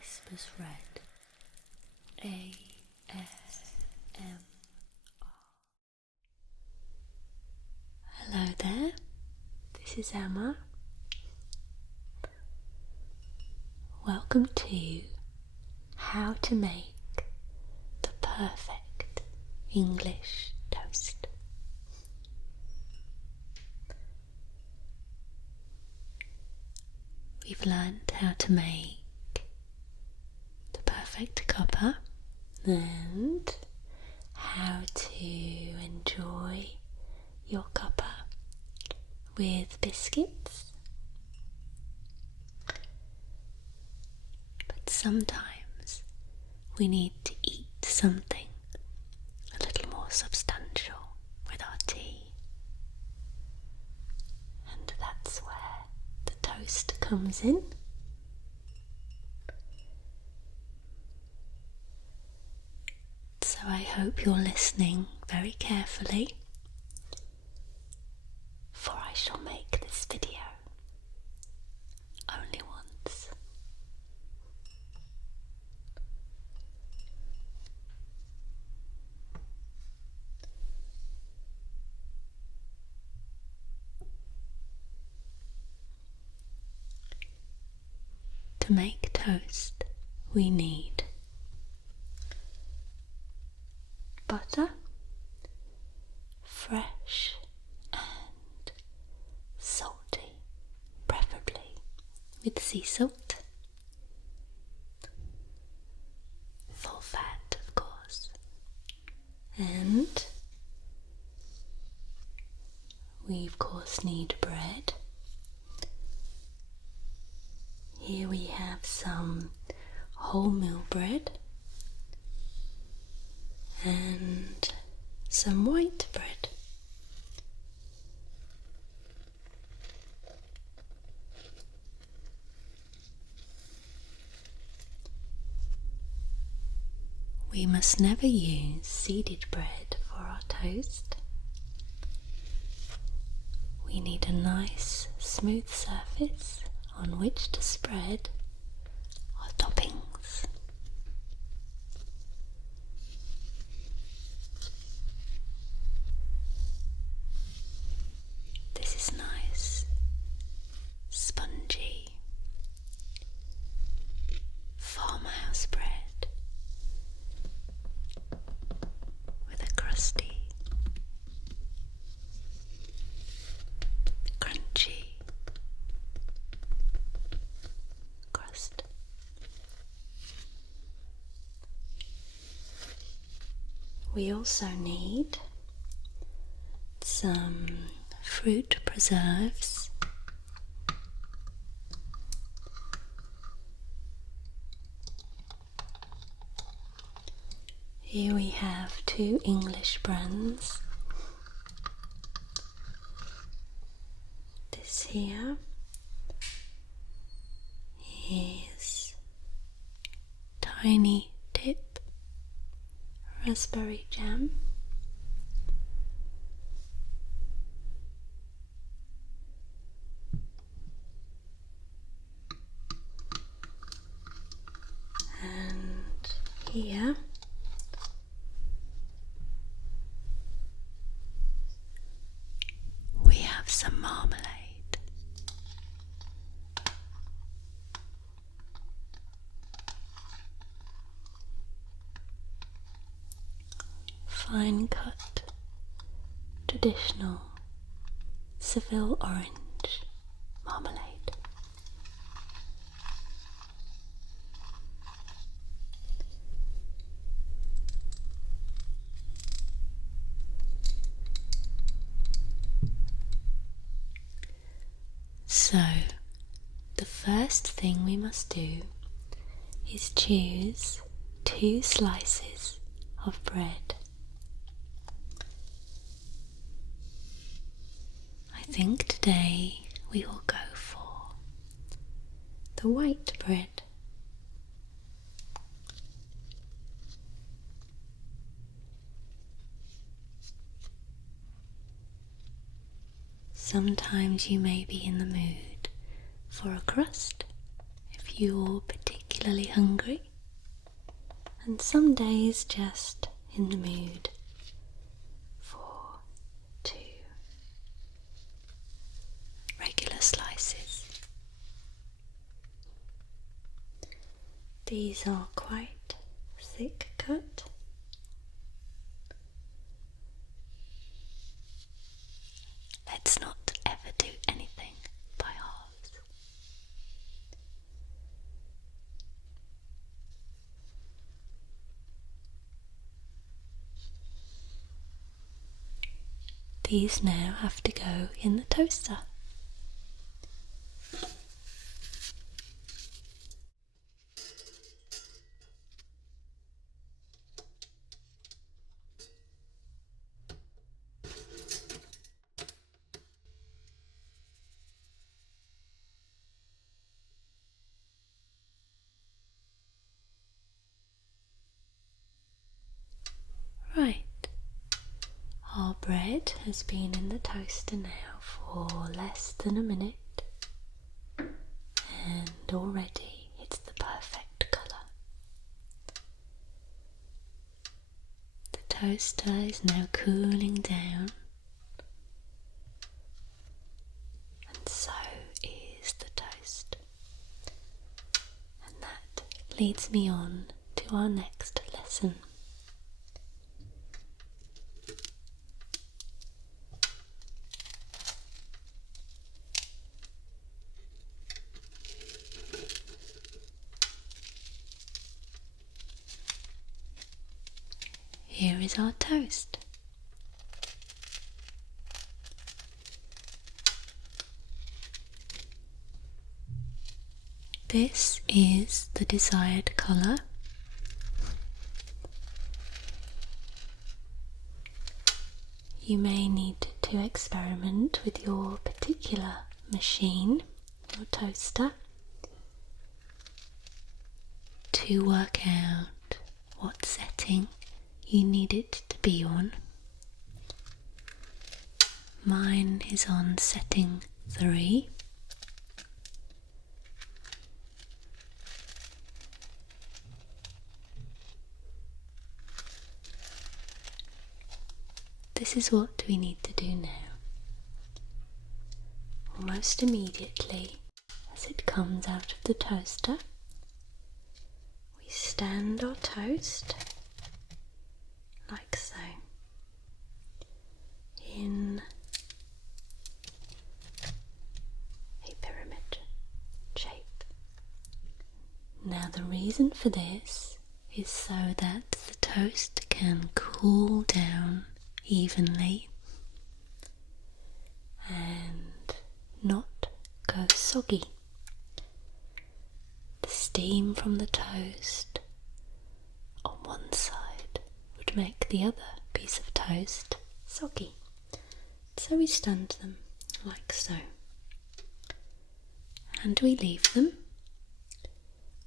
WhispersRed ASMR. Hello there, this is Emma. Welcome to How to Make the Perfect English Toast. We've learned how to make the perfect cuppa and how to enjoy your cuppa with biscuits. But sometimes we need to eat something a little more substantial with our tea. And that's where the toast comes in. So I hope you're listening very carefully, for I shall make this video only once. To make toast, we need butter, fresh and salty, preferably with sea salt, full fat of course, and we of course need bread. Here we have some wholemeal bread and some white bread. We must never use seeded bread for our toast. We need a nice smooth surface on which to spread our toppings. This is nice, spongy farmhouse bread with a crusty, crunchy crust. We also need some fruit preserves. Here we have 2 English brands. This here is Tiny Dip Raspberry Jam. And here we have some marmalade. Fine cut, traditional Seville orange marmalade. So, the first thing we must do is choose 2 slices of bread. I think today we will go for the white bread. Sometimes you may be in the mood for a crust if you're particularly particularly hungry, and some days just in the mood for 2 regular slices. These are quite thick cut. Let's not ever do anything by halves. These now have to go in the toaster. Right, our bread has been in the toaster now for less than a minute, and already it's the perfect colour. The toaster is now cooling down, and so is the toast. And that leads me on to our next lesson. Here is our toast. This is the desired colour. You may need to experiment with your particular machine, your toaster, to work out what setting you need it to be on. Mine is on setting 3. This is what we need to do now. Almost immediately as it comes out of the toaster, we stand our toast like so, in a pyramid shape. Now the reason for this is so that the toast can cool down evenly and not go soggy. The steam from the toast on one side would make the other piece of toast soggy. So we stand them like so, and we leave them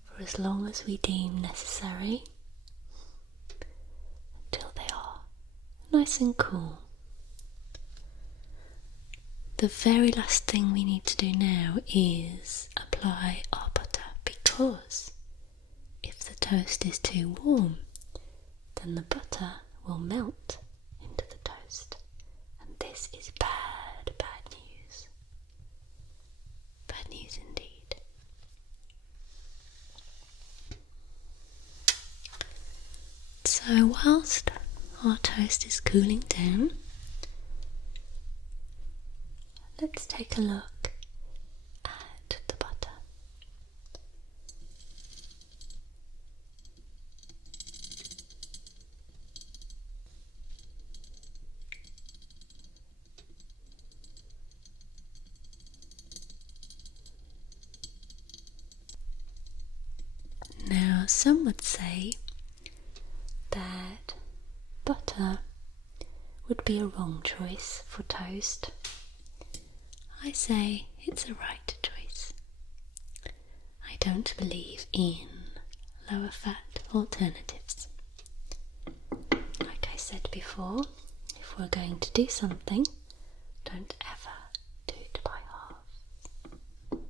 for as long as we deem necessary until they are nice and cool. The very last thing we need to do now is apply our butter, because if the toast is too warm, then the butter will melt into the toast, and this is bad news. Bad news indeed. So whilst our toast is cooling down, let's take a look at the butter. Now, some would say that butter would be a wrong choice for toast. I say it's a right choice. I don't believe in lower fat alternatives. Like I said before, if we're going to do something, don't ever do it by halves.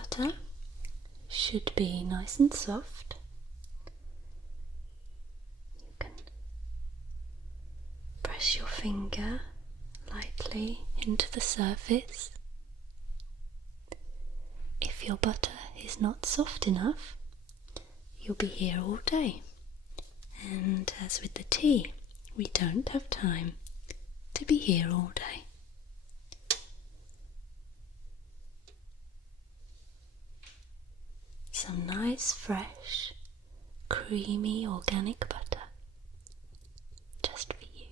butter should be nice and soft. You can press your finger lightly into the surface. If your butter is not soft enough, you'll be here all day. And as with the tea, we don't have time to be here all day. Some nice, fresh, creamy, organic butter, just for you.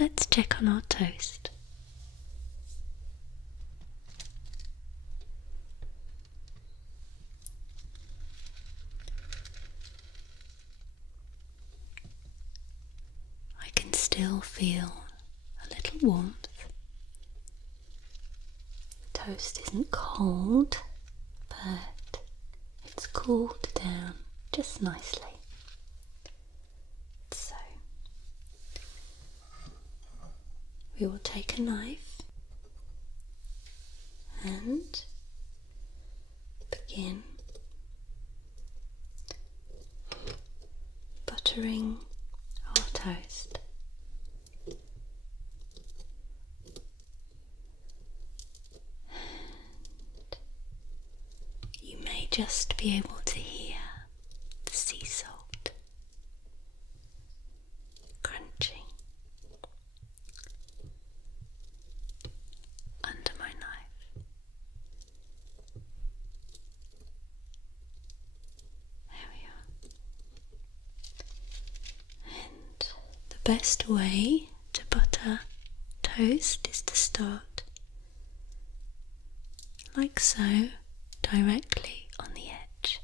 Let's check on our toast. I can still feel a little warmth. Toast isn't cold, but it's cooled down just nicely. So we will take a knife and begin buttering our toast. Just be able to hear the sea salt crunching under my knife. There we are. And the best way to butter toast is to start like so, directly on the edge.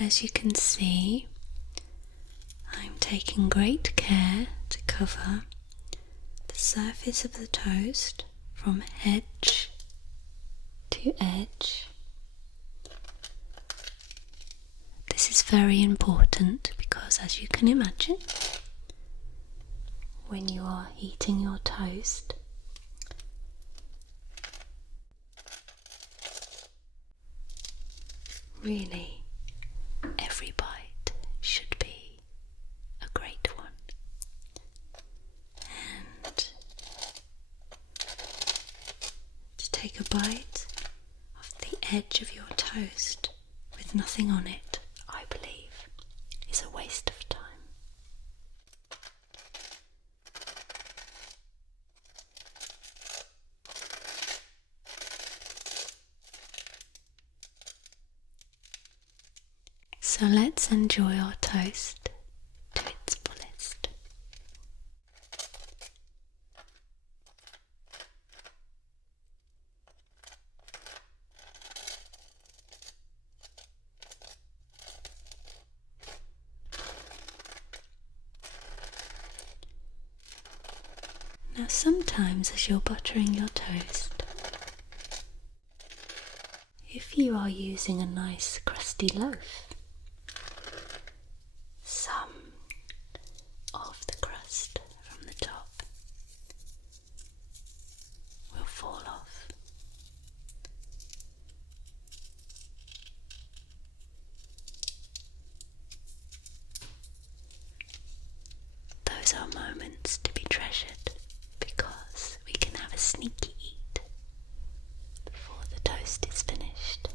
As you can see, I'm taking great care to cover the surface of the toast from edge to edge. This is very important because, as you can imagine, when you are eating your toast, really every bite should be a great one. And to take a bite of the edge of your toast with nothing on it, I believe, is a waste of time. So let's enjoy our toast to its fullest. Now sometimes as you're buttering your toast, if you are using a nice crusty loaf, some of the crust from the top will fall off. Those are moments to be treasured because we can have a sneaky eat before the toast is finished.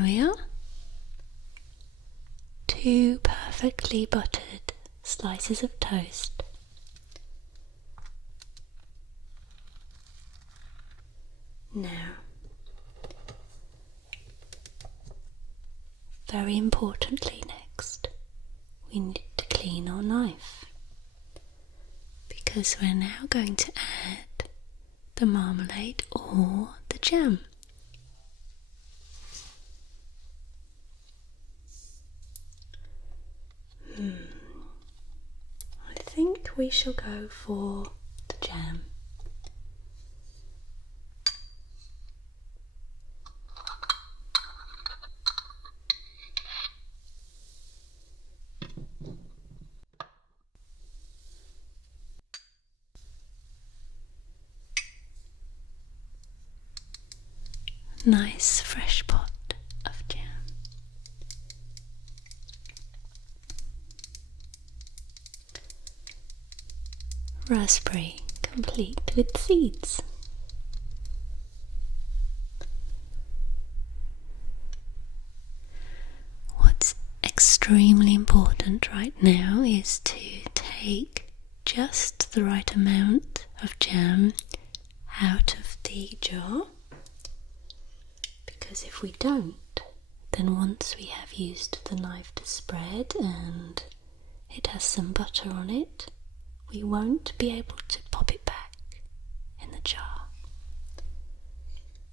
There we are. 2 perfectly buttered slices of toast. Now, very importantly next, we need to clean our knife, because we're now going to add the marmalade or the jam. I think we shall go for the jam. Nice fresh pot of jam. Raspberry, complete with seeds. What's extremely important right now is to take just the right amount of jam out of the jar, because if we don't, then once we have used the knife to spread and it has some butter on it, we won't be able to pop it back in the jar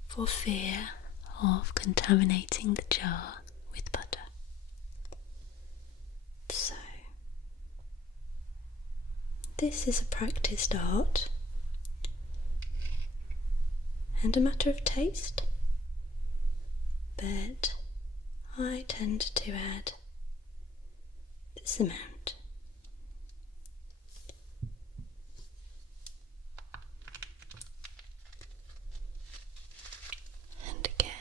for fear of contaminating the jar with butter. So, this is a practiced art and a matter of taste, but I tend to add this amount. And again,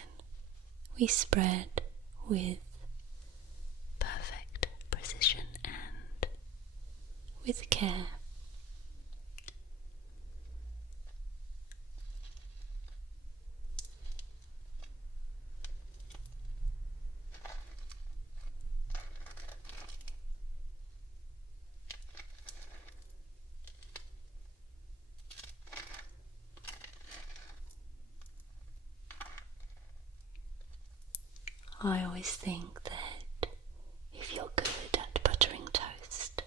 we spread with perfect precision and with care. I always think that if you're good at buttering toast,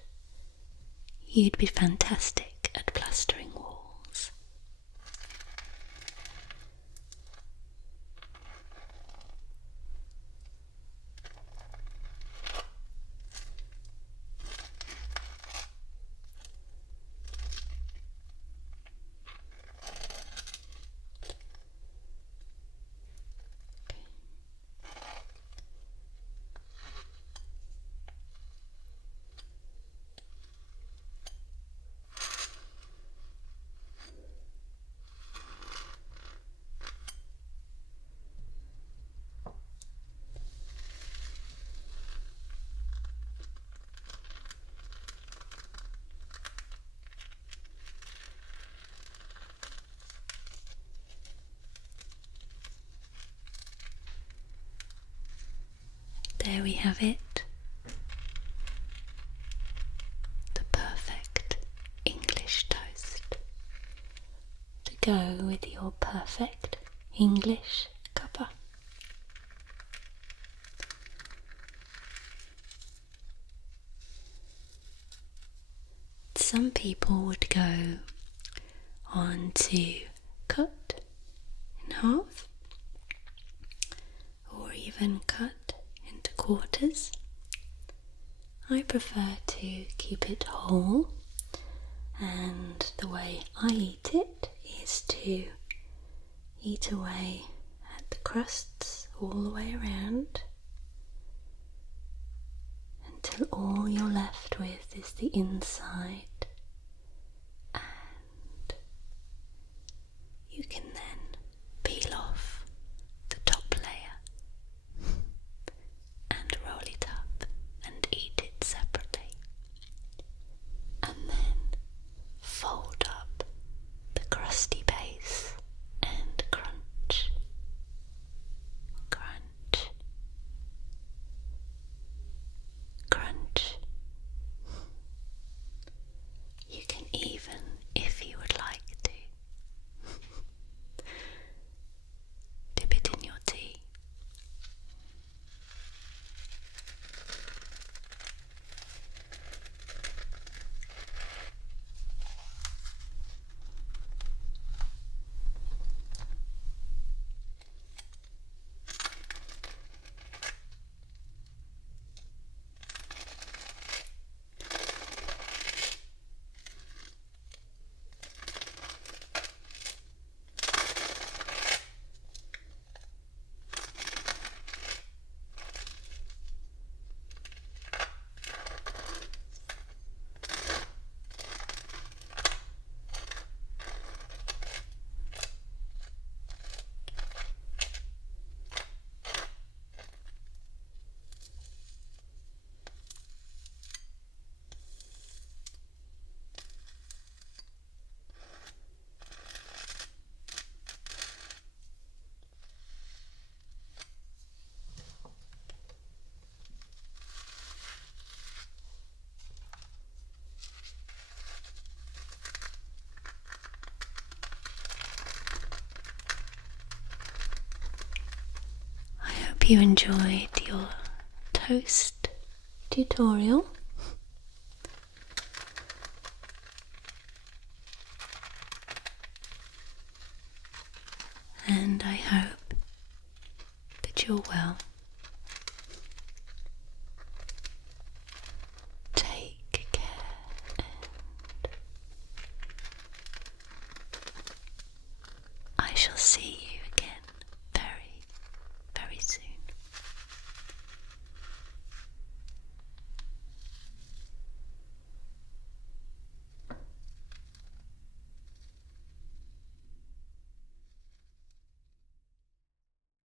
you'd be fantastic at plastering walls. There we have it. The perfect English toast to go with your perfect English cuppa. Some people would go on to cut in half, or even cut into quarters. I prefer to keep it whole, and the way I eat it is to eat away at the crusts all the way around until all you're left with is the inside, and you can then peel off the top layer and roll it up and eat it separately, and then fold up the crusty base and crunch, crunch, hope you enjoyed your toast tutorial.